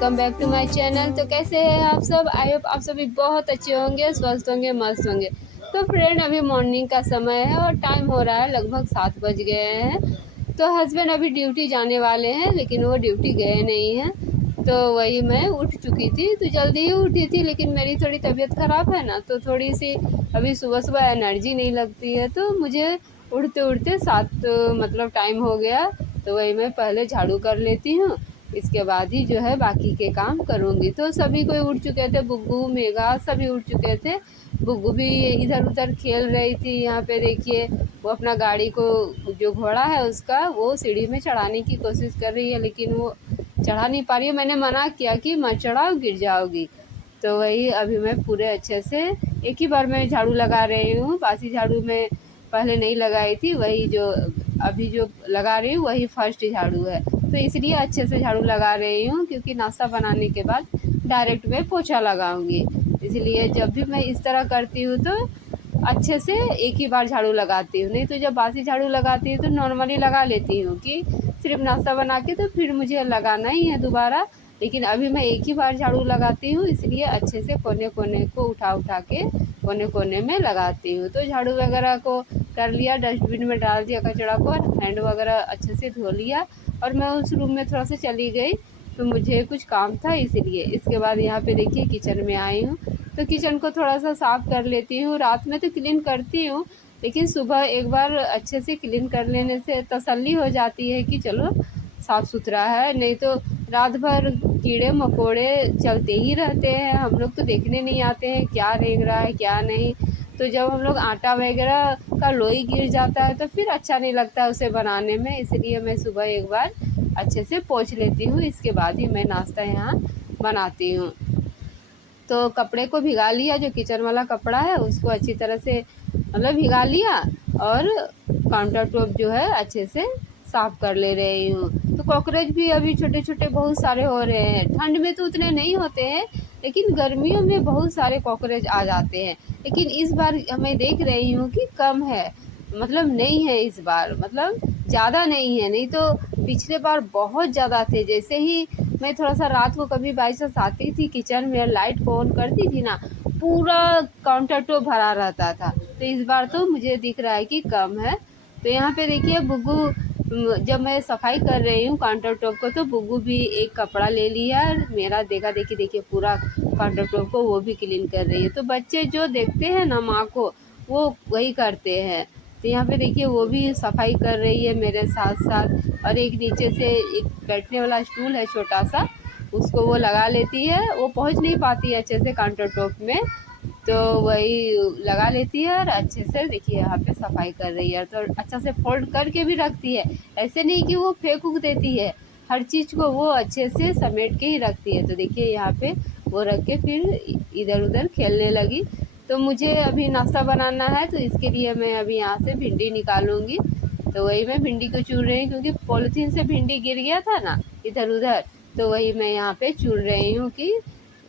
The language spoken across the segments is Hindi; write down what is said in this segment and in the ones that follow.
Welcome back to my channel. तो कैसे हैं आप सब? आई होप आप सभी बहुत अच्छे होंगे, स्वस्थ होंगे, मस्त होंगे। तो फ्रेंड, अभी मॉर्निंग का समय है और टाइम हो रहा है लगभग 7 बज गए हैं। तो हस्बैंड अभी ड्यूटी जाने वाले हैं, लेकिन वो ड्यूटी गए नहीं हैं। तो वही मैं उठ चुकी थी, तो जल्दी ही उठी थी, लेकिन मेरी थोड़ी तबीयत ख़राब है ना, तो थोड़ी सी अभी सुबह सुबह एनर्जी नहीं लगती है। तो मुझे उठते उठते 7 मतलब टाइम हो गया। तो वही मैं पहले झाड़ू कर लेती हूँ, इसके बाद ही जो है बाकी के काम करूँगी। तो सभी कोई उठ चुके थे, बुग्गू, मेघा सभी उठ चुके थे। बुग्गू भी इधर उधर खेल रही थी। यहाँ पे देखिए, वो अपना गाड़ी को, जो घोड़ा है उसका, वो सीढ़ी में चढ़ाने की कोशिश कर रही है, लेकिन वो चढ़ा नहीं पा रही है। मैंने मना किया कि मत चढ़ाओ, गिर जाओगी। तो वही अभी मैं पूरे अच्छे से एक ही बार में झाड़ू लगा रही हूँ। बासी झाड़ू में पहले नहीं लगाई थी, वही जो अभी जो लगा रही हूँ वही फर्स्ट झाड़ू है। तो इसलिए अच्छे से झाड़ू लगा रही हूँ, क्योंकि नाश्ता बनाने के बाद डायरेक्ट मैं पोछा लगाऊंगी। इसलिए जब भी मैं इस तरह करती हूँ तो अच्छे से एक ही बार झाड़ू लगाती हूँ। नहीं तो जब बासी झाड़ू लगाती हूँ तो नॉर्मली लगा लेती हूँ कि सिर्फ नाश्ता बना के, तो फिर मुझे लगाना ही है दोबारा। लेकिन अभी मैं एक ही बार झाड़ू लगाती हूँ, इसलिए अच्छे से कोने कोने को उठा उठा के कोने कोने में लगाती हूँ। तो झाड़ू वगैरह को कर लिया, डस्टबिन में डाल दिया कचरा को, हैंड वगैरह अच्छे से धो लिया, और मैं उस रूम में थोड़ा सा चली गई, तो मुझे कुछ काम था इसलिए। इसके बाद यहाँ पे देखिए किचन में आई हूँ, तो किचन को थोड़ा सा साफ़ कर लेती हूँ। रात में तो क्लीन करती हूँ, लेकिन सुबह एक बार अच्छे से क्लीन कर लेने से तसल्ली हो जाती है कि चलो साफ़ सुथरा है। नहीं तो रात भर कीड़े मकोड़े चलते ही रहते हैं, हम लोग तो देखने नहीं आते हैं क्या रेंग रहा है क्या नहीं। तो जब हम लोग आटा वगैरह का लोई गिर जाता है तो फिर अच्छा नहीं लगता है उसे बनाने में। इसलिए मैं सुबह एक बार अच्छे से पोंछ लेती हूँ, इसके बाद ही मैं नाश्ता यहाँ बनाती हूँ। तो कपड़े को भिगा लिया, जो किचन वाला कपड़ा है उसको अच्छी तरह से मतलब भिगा लिया, और काउंटर टॉप जो है अच्छे से साफ़ कर ले रही हूँ। तो कॉकरोच भी अभी छोटे छोटे बहुत सारे हो रहे हैं। ठंड में तो उतने नहीं होते हैं, लेकिन गर्मियों में बहुत सारे कॉकरोच आ जाते हैं। लेकिन इस बार मैं देख रही हूँ कि कम है, मतलब नहीं है इस बार, मतलब ज़्यादा नहीं है। नहीं तो पिछले बार बहुत ज़्यादा थे। जैसे ही मैं थोड़ा सा रात को कभी बाई चांस आती थी किचन में, लाइट को ऑन करती थी ना, पूरा काउंटर टॉप भरा रहता था। तो इस बार तो मुझे दिख रहा है कि कम है। तो यहाँ पे देखिए बुग्गू, जब मैं सफाई कर रही हूँ काउंटर टॉप को, तो बुग्गू भी एक कपड़ा ले लिया और मेरा देखा देखी देखिए पूरा काउंटर टॉप को वो भी क्लीन कर रही है। तो बच्चे जो देखते हैं ना माँ को, वो वही करते हैं। तो यहाँ पे देखिए वो भी सफाई कर रही है मेरे साथ साथ। और एक नीचे से एक बैठने वाला स्टूल है छोटा सा, उसको वो लगा लेती है। वो पहुँच नहीं पाती है अच्छे से काउंटर टॉप में, तो वही लगा लेती है और अच्छे से देखिए यहाँ पे सफाई कर रही है। तो अच्छा से फोल्ड करके भी रखती है, ऐसे नहीं कि वो फेंक उक देती है। हर चीज़ को वो अच्छे से समेट के ही रखती है। तो देखिए यहाँ पे वो रख के फिर इधर उधर खेलने लगी। तो मुझे अभी नाश्ता बनाना है, तो इसके लिए मैं अभी यहाँ से भिंडी निकालूंगी। तो वही मैं भिंडी को चूर रही हूँ, क्योंकि पॉलीथीन से भिंडी गिर गया था ना इधर उधर। तो वही मैं यहाँ पे चूर रही हूँ कि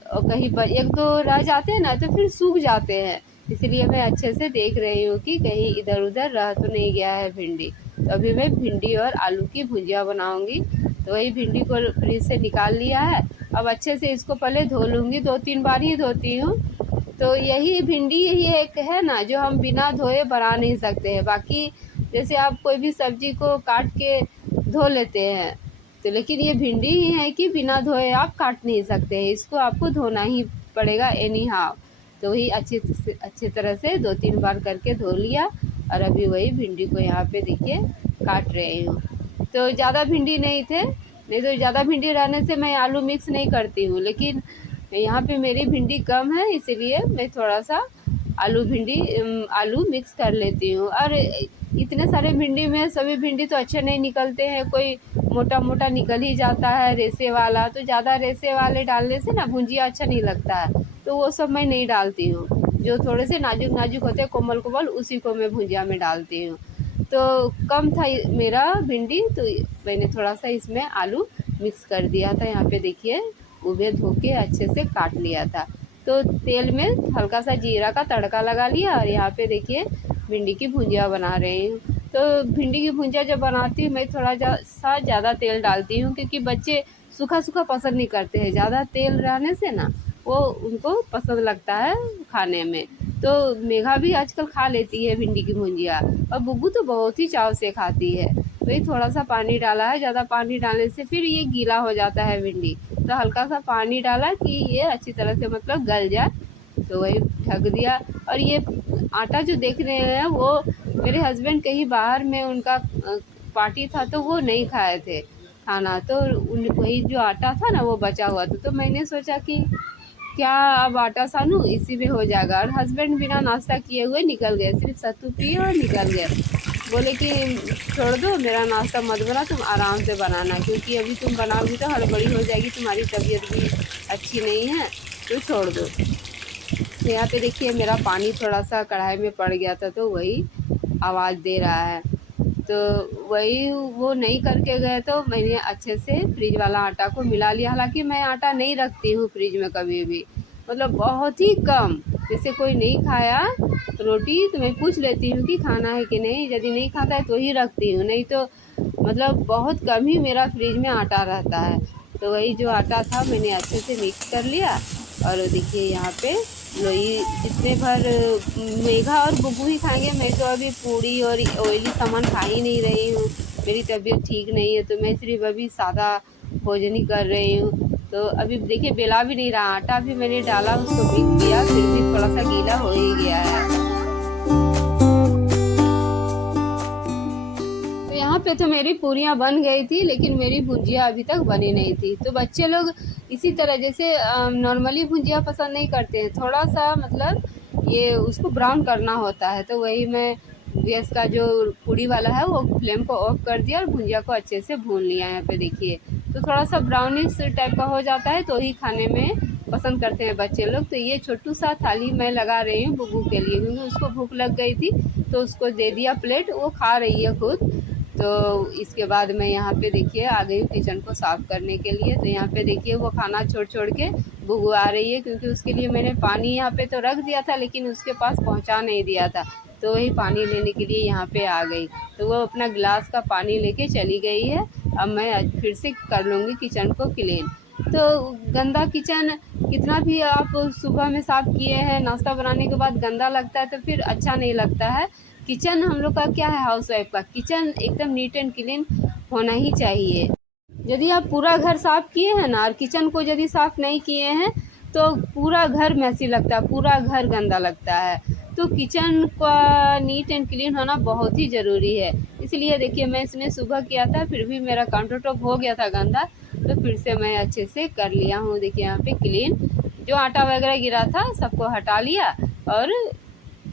और कहीं पर एक दो रह जाते हैं ना तो फिर सूख जाते हैं। इसलिए मैं अच्छे से देख रही हूँ कि कहीं इधर उधर रह तो नहीं गया है भिंडी। तो अभी मैं भिंडी और आलू की भुजिया बनाऊँगी। तो वही भिंडी को फ्रिज से निकाल लिया है। अब अच्छे से इसको पहले धो लूँगी, 2-3 बार ही धोती हूँ। तो यही भिंडी ही एक है ना जो हम बिना धोए बना नहीं सकते हैं। बाकी जैसे आप कोई भी सब्जी को काट के धो लेते हैं, तो लेकिन ये भिंडी ही है कि बिना धोए आप काट नहीं सकते हैं, इसको आपको धोना ही पड़ेगा एनी हाउ। तो वही अच्छी तरह से 2-3 बार करके धो लिया, और अभी वही भिंडी को यहाँ पे देखिए काट रही हूँ। तो ज़्यादा भिंडी नहीं थे, नहीं तो ज़्यादा भिंडी रहने से मैं आलू मिक्स नहीं करती हूँ, लेकिन यहाँ पे मेरी भिंडी कम है, इसीलिए मैं थोड़ा सा आलू मिक्स कर लेती हूँ। और इतने सारे भिंडी में सभी भिंडी तो अच्छे नहीं निकलते हैं, कोई मोटा मोटा निकल ही जाता है रेसे वाला। तो ज़्यादा रेसे वाले डालने से ना भुंजिया अच्छा नहीं लगता है, तो वो सब मैं नहीं डालती हूँ। जो थोड़े से नाजुक नाजुक होते हैं, कोमल कोमल, उसी को मैं भुंजिया में डालती हूँ। तो कम था मेरा भिंडी, तो मैंने थोड़ा सा इसमें आलू मिक्स कर दिया था। यहाँ पे देखिए उबे धो के अच्छे से काट लिया था। तो तेल में हल्का सा जीरा का तड़का लगा लिया, और यहाँ पे देखिए भिंडी की भुजिया बना रही हूँ। तो भिंडी की भुजिया जब बनाती हूँ मैं थोड़ा सा ज़्यादा तेल डालती हूँ, क्योंकि बच्चे सूखा सूखा पसंद नहीं करते हैं, ज़्यादा तेल रहने से ना वो उनको पसंद लगता है खाने में। तो मेघा भी आजकल खा लेती है भिंडी की भुंजिया, और बुब्बू तो बहुत ही चाव से खाती है। वही थोड़ा सा पानी डाला है, ज़्यादा पानी डालने से फिर ये गीला हो जाता है भिंडी, तो हल्का सा पानी डाला कि ये अच्छी तरह से मतलब गल जाए, तो वही ढक दिया। और ये आटा जो देख रहे हैं वो मेरे हस्बैंड कहीं बाहर में उनका पार्टी था तो वो नहीं खाए थे खाना, तो वही जो आटा था ना वो बचा हुआ था, तो मैंने सोचा कि क्या अब आटा सानूं, इसी में हो जाएगा। और हस्बैंड बिना नाश्ता किए हुए निकल गए, सिर्फ सत्तू पिए और निकल गए। बोले कि छोड़ दो, मेरा नाश्ता मत बना, तुम आराम से बनाना, क्योंकि अभी तुम बनाओगी तो हड़बड़ी हो जाएगी, तुम्हारी तबीयत भी अच्छी नहीं है, तो छोड़ दो। तो यहाँ पे देखिए मेरा पानी थोड़ा सा कढ़ाई में पड़ गया था, तो वही आवाज़ दे रहा है। तो वही वो नहीं करके गए, तो मैंने अच्छे से फ्रिज वाला आटा को मिला लिया। हालांकि मैं आटा नहीं रखती हूँ फ्रिज में कभी भी, मतलब बहुत ही कम। जैसे कोई नहीं खाया रोटी तो मैं पूछ लेती हूँ कि खाना है कि नहीं, यदि नहीं खाता है तो ही रखती हूँ, नहीं तो मतलब बहुत कम ही मेरा फ्रिज में आटा रहता है। तो वही जो आटा था मैंने अच्छे से मिक्स कर लिया। और देखिए यहाँ पे लोई इतने भर मेघा और बुब्बू ही खाएंगे, मैं तो अभी पूड़ी और ऑयली सामान खा ही नहीं रही हूँ, मेरी तबीयत ठीक नहीं है, तो मैं सिर्फ अभी सादा भोजन ही कर रही हूँ। तो अभी देखिए बेला भी नहीं रहा, आटा भी मैंने डाला, उसको मिक्स किया, फिर भी थोड़ा सा गीला हो ही गया है। तो यहाँ पे तो मेरी पूरियाँ बन गई थी, लेकिन मेरी भुजिया अभी तक बनी नहीं थी। तो बच्चे लोग इसी तरह जैसे नॉर्मली भुजिया पसंद नहीं करते हैं, थोड़ा सा मतलब ये उसको ब्राउन करना होता है। तो वही मैं गैस का जो पूड़ी वाला है वो फ्लेम को ऑफ कर दिया और भुजिया को अच्छे से भून लिया। यहाँ पे देखिए तो थोड़ा सा ब्राउनिश टाइप का हो जाता है, तो ही खाने में पसंद करते हैं बच्चे लोग। तो ये छोटू सा थाली मैं लगा रही हूँ बुब्बू के लिए, क्योंकि उसको भूख लग गई थी, तो उसको दे दिया प्लेट, वो खा रही है खुद। तो इसके बाद मैं यहाँ पे देखिए आ गई हूँ किचन को साफ़ करने के लिए। तो यहाँ पे देखिए वो खाना छोड़ छोड़ के बुबू आ रही है, क्योंकि उसके लिए मैंने पानी यहाँ पे तो रख दिया था, लेकिन उसके पास पहुँचा नहीं दिया था, तो वही पानी लेने के लिए यहाँ पे आ गई। तो वो अपना गिलास का पानी लेके चली गई है। अब मैं फिर से कर लूँगी किचन को क्लीन। तो गंदा किचन कितना भी आप सुबह में साफ़ किए हैं, नाश्ता बनाने के बाद गंदा लगता है तो फिर अच्छा नहीं लगता है। किचन हम लोग का क्या है, हाउसवाइफ का किचन एकदम नीट एंड क्लीन होना ही चाहिए। यदि आप पूरा घर साफ़ किए हैं ना और किचन को यदि साफ़ नहीं किए हैं तो पूरा घर मैसी लगता है, पूरा घर गंदा लगता है। तो किचन का नीट एंड क्लीन होना बहुत ही ज़रूरी है। इसलिए देखिए मैं इसने सुबह किया था, फिर भी मेरा काउंटर टॉप हो गया था गंदा, तो फिर से मैं अच्छे से कर लिया हूँ। देखिए यहाँ पे क्लीन, जो आटा वगैरह गिरा था सबको हटा लिया और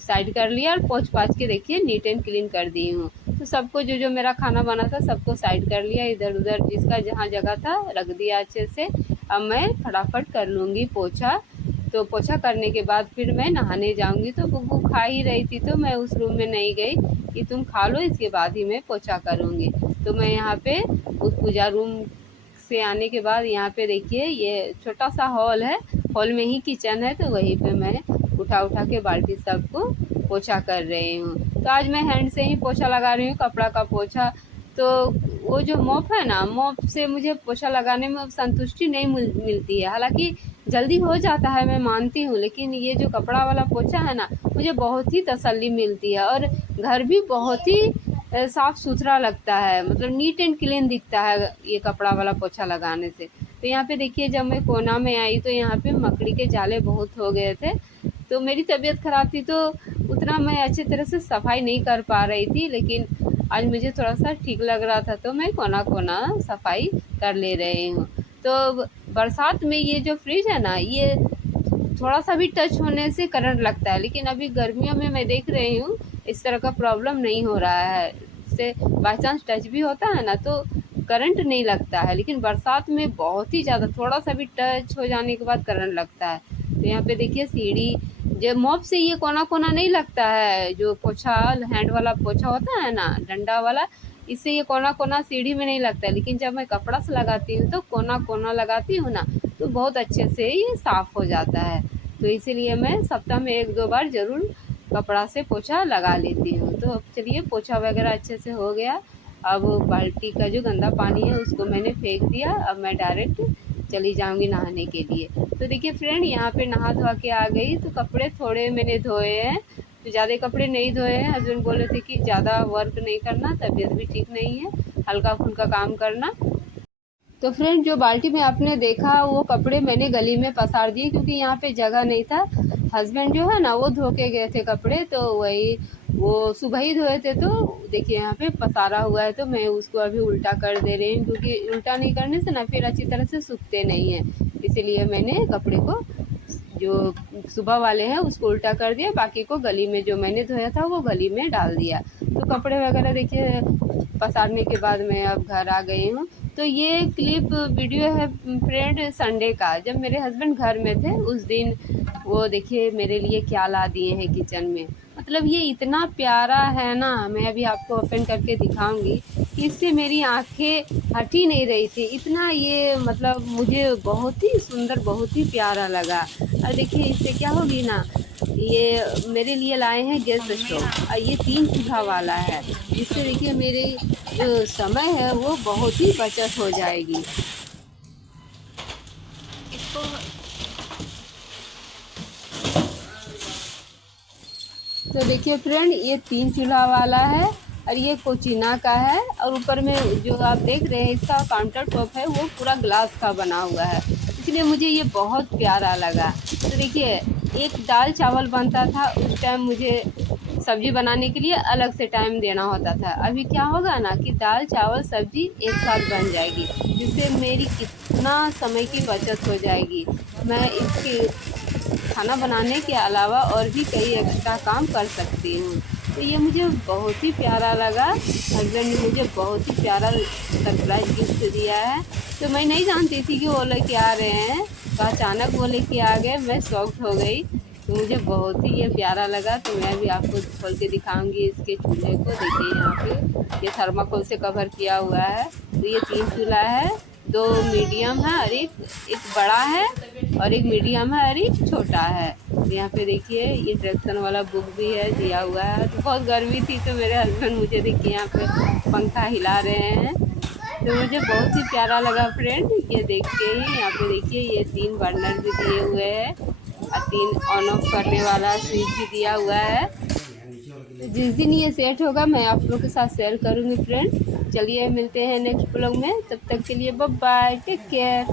साइड कर लिया, और पोंछ पाछ के देखिए नीट एंड क्लीन कर दी हूँ। तो सबको जो जो मेरा खाना बना था सबको साइड कर लिया, इधर उधर जिसका जहाँ जगह था रख दिया अच्छे से। अब मैं फटाफट कर लूँगी पोछा। तो पोछा करने के बाद फिर मैं नहाने जाऊँगी। तो बुब्बू खा ही रही थी, तो मैं उस रूम में नहीं गई कि तुम खा लो, इसके बाद ही मैं पोछा करूँगी। तो मैं यहाँ पे उस पूजा रूम से आने के बाद यहाँ पे देखिए ये छोटा सा हॉल है, हॉल में ही किचन है, तो वहीं पे मैं उठा उठा के बाल्टी सबको पोछा कर रही हूँ। तो आज मैं हैंड से ही पोछा लगा रही हूँ, कपड़ा का पोछा। तो वो जो मॉप है ना, मॉप से मुझे पोछा लगाने में संतुष्टि नहीं मिलती है। हालांकि जल्दी हो जाता है, मैं मानती हूँ, लेकिन ये जो कपड़ा वाला पोछा है ना, मुझे बहुत ही तसल्ली मिलती है, और घर भी बहुत ही साफ़ सुथरा लगता है, मतलब नीट एंड क्लीन दिखता है ये कपड़ा वाला पोछा लगाने से। तो यहाँ पे देखिए जब मैं कोना में आई तो यहाँ पे मकड़ी के जाले बहुत हो गए थे। तो मेरी तबीयत ख़राब थी, तो उतना मैं अच्छी तरह से सफाई नहीं कर पा रही थी, लेकिन आज मुझे थोड़ा सा ठीक लग रहा था, तो मैं कोना कोना सफाई कर ले रही हूँ। तो बरसात में ये जो फ्रिज है ना, ये थोड़ा सा भी टच होने से करंट लगता है, लेकिन अभी गर्मियों में मैं देख रही हूँ इस तरह का प्रॉब्लम नहीं हो रहा है। इससे बाई चांस टच भी होता है ना तो करंट नहीं लगता है, लेकिन बरसात में बहुत ही ज़्यादा थोड़ा सा भी टच हो जाने के बाद करंट लगता है। तो यहाँ पे देखिए सीढ़ी, जो मॉप से ये कोना कोना नहीं लगता है, जो पोछा हैंड वाला पोछा होता है ना डंडा वाला, इससे ये कोना कोना सीढ़ी में नहीं लगता है, लेकिन जब मैं कपड़ा से लगाती हूँ तो कोना कोना लगाती हूँ ना, तो बहुत अच्छे से ये साफ़ हो जाता है। तो इसीलिए मैं सप्ताह में 1-2 बार ज़रूर कपड़ा से पोछा लगा लेती हूँ। तो चलिए पोछा वगैरह अच्छे से हो गया, अब बाल्टी का जो गंदा पानी है उसको मैंने फेंक दिया। अब मैं डायरेक्ट चली जाऊंगी नहाने के लिए। तो देखिए फ्रेंड, यहाँ पे नहा धोआ के आ गई। तो कपड़े थोड़े मैंने धोए हैं, तो ज़्यादा कपड़े नहीं धोए हैं। हस्बैंड बोले थे कि ज़्यादा वर्क नहीं करना, तबीयत भी ठीक नहीं है, हल्का फुल्का काम करना। तो फ्रेंड, जो बाल्टी में आपने देखा वो कपड़े मैंने गली में पसार दिए, क्योंकि यहाँ पे जगह नहीं था। हस्बैंड जो है ना वो धो के गए थे कपड़े, तो वही वो सुबह ही धोए थे। तो देखिए यहाँ पे पसारा हुआ है, तो मैं उसको अभी उल्टा कर दे रही हूँ, क्योंकि उल्टा नहीं करने से ना फिर अच्छी तरह से सूखते नहीं हैं। इसीलिए मैंने कपड़े को जो सुबह वाले हैं उसको उल्टा कर दिया, बाकी को गली में जो मैंने धोया था वो गली में डाल दिया। तो कपड़े वगैरह देखिए पसारने के बाद मैं अब घर आ गई हूँ। तो ये क्लिप वीडियो है फ्रेंड संडे का, जब मेरे हस्बैंड घर में थे उस दिन। वो देखिए मेरे लिए क्या ला दिए हैं किचन में। मतलब ये इतना प्यारा है ना, मैं अभी आपको ओपन करके दिखाऊंगी कि इससे मेरी आंखें हट ही नहीं रही थी। इतना ये मतलब मुझे बहुत ही सुंदर, बहुत ही प्यारा लगा। और देखिए इससे क्या होगी ना, ये मेरे लिए लाए हैं गैस स्टोव, और ये 3 चूल्हा वाला है। जिससे देखिए मेरे जो समय है वो बहुत ही बचत हो जाएगी। इसको तो देखिए फ्रेंड, ये 3 चूल्हा वाला है, और ये कोचिना का है। और ऊपर में जो आप देख रहे हैं इसका काउंटर टॉप है वो पूरा ग्लास का बना हुआ है, इसलिए मुझे ये बहुत प्यारा लगा। तो देखिए एक दाल चावल बनता था, उस टाइम मुझे सब्जी बनाने के लिए अलग से टाइम देना होता था। अभी क्या होगा ना कि दाल चावल सब्जी एक साथ बन जाएगी, जिससे मेरी कितना समय की बचत हो जाएगी। मैं इसके खाना बनाने के अलावा और भी कई एक्स्ट्रा काम कर सकती हूँ। तो ये मुझे बहुत ही प्यारा लगा। हस्बैंड ने मुझे बहुत ही प्यारा सरप्राइज़ गिफ्ट दिया है। तो मैं नहीं जानती थी कि वो लेके आ रहे हैं, तो अचानक वो लेके आ गए, मैं शॉक्ड हो गई। तो मुझे बहुत ही ये प्यारा लगा। तो मैं भी आपको खोल के दिखाऊंगी इसके चूल्हे को। देखिए यहाँ पे ये थर्माकोल से कवर किया हुआ है। तो ये 3 चूल्हा है, 2 मीडियम है और एक बड़ा है, और एक मीडियम है और एक छोटा है। तो यहाँ पे देखिए ये डायरेक्शन वाला बुक भी है दिया हुआ है। तो बहुत गर्मी थी, तो मेरे हस्बैंड मुझे देखिए यहाँ पे पंखा हिला रहे हैं। तो मुझे बहुत ही प्यारा लगा फ्रेंड ये देख के ही। यहाँ पे देखिए ये 3 बर्नर भी दिए हुए हैं, और 3 ऑन ऑफ करने वाला स्विच भी दिया हुआ है। तो जिस दिन ये सेट होगा मैं आप लोग के साथ शेयर करूँगी फ्रेंड। चलिए मिलते हैं नेक्स्ट ब्लॉग में, तब तक के लिए बाय बाय, टेक केयर।